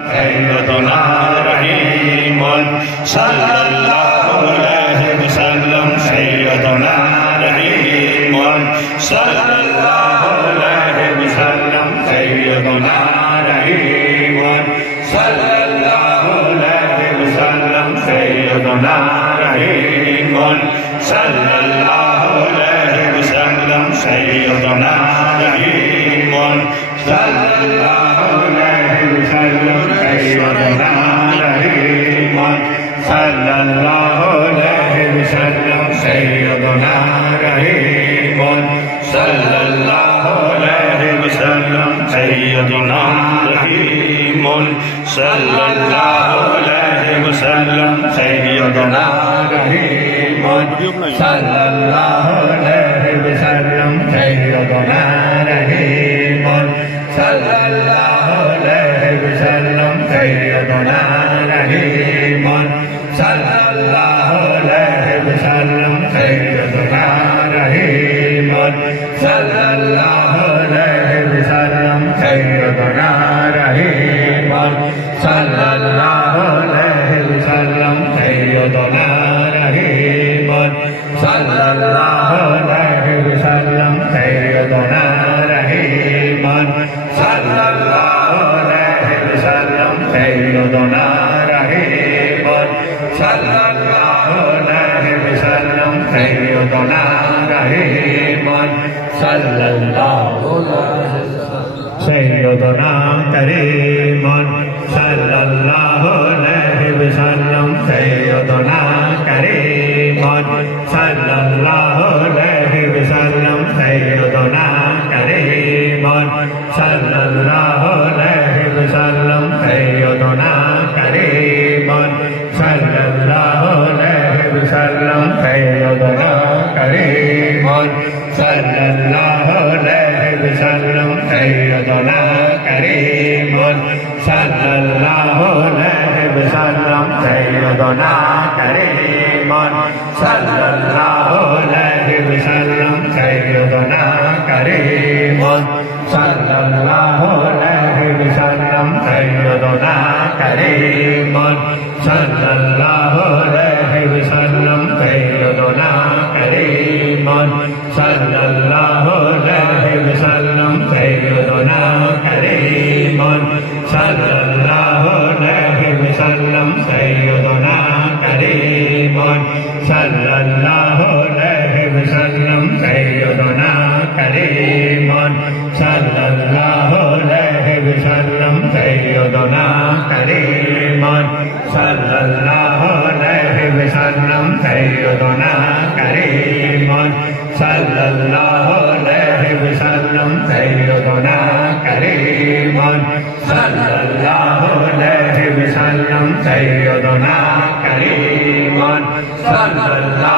سيدنا رحيم صلى الله عليه وسلم سيدنا رحيم صلى الله عليه وسلم سيدنا رحيم صلى الله عليه وسلم سيدنا رحيم صلى الله عليه وسلم سيدنا رحيم صلى الله عليه وسلم سيدنا رحيم صلى الله عليه وسلم سيدنا رحيم صلى الله عليه وسلم سيدنا رحيم صلى الله عليه وسلم سيدنا رحيم صلى الله عليه وسلم سيدنا رحيم صلى الله عليه وسلم سيدنا رحيم صلى الله عليه وسلم سيدنا رحيم صلى الله عليه وسلم سيدنا رحيم صلى الله عليه وسلم سيدنا رحيم صلى الله عليه وسلم سيدنا رحيم صلى الله عليه وسلم سيدنا رحيم صلى الله عليه وسلم سيدنا رحيم صلى الله سيدنا كريم صلى الله عليه وسلم سيدنا كريم صلى الله عليه وسلم سيدنا كريم صلى الله عليه وسلم سيدنا كريم صلى الله عليه وسلم سيدنا كريم صلى الله عليه وسلم سيدنا كريم صلى الله عليه وسلم سيدنا كريم صلى الله عليه وسلم سيدنا كريم صلى الله عليه وسلم سيدنا كريم صلى الله عليه وسلم سيدنا كريم صلى الله عليه وسلم سيدنا كريم صلى الله عليه وسلم سيدنا كريم صلى الله عليه وسلم سيدنا كريم صلى الله عليه وسلم سيدنا كريم صلى الله عليه وسلم سيدنا كريم صلى الله عليه وسلم سيدنا كريم صلى الله عليه وسلم سيدنا كريم صلى الله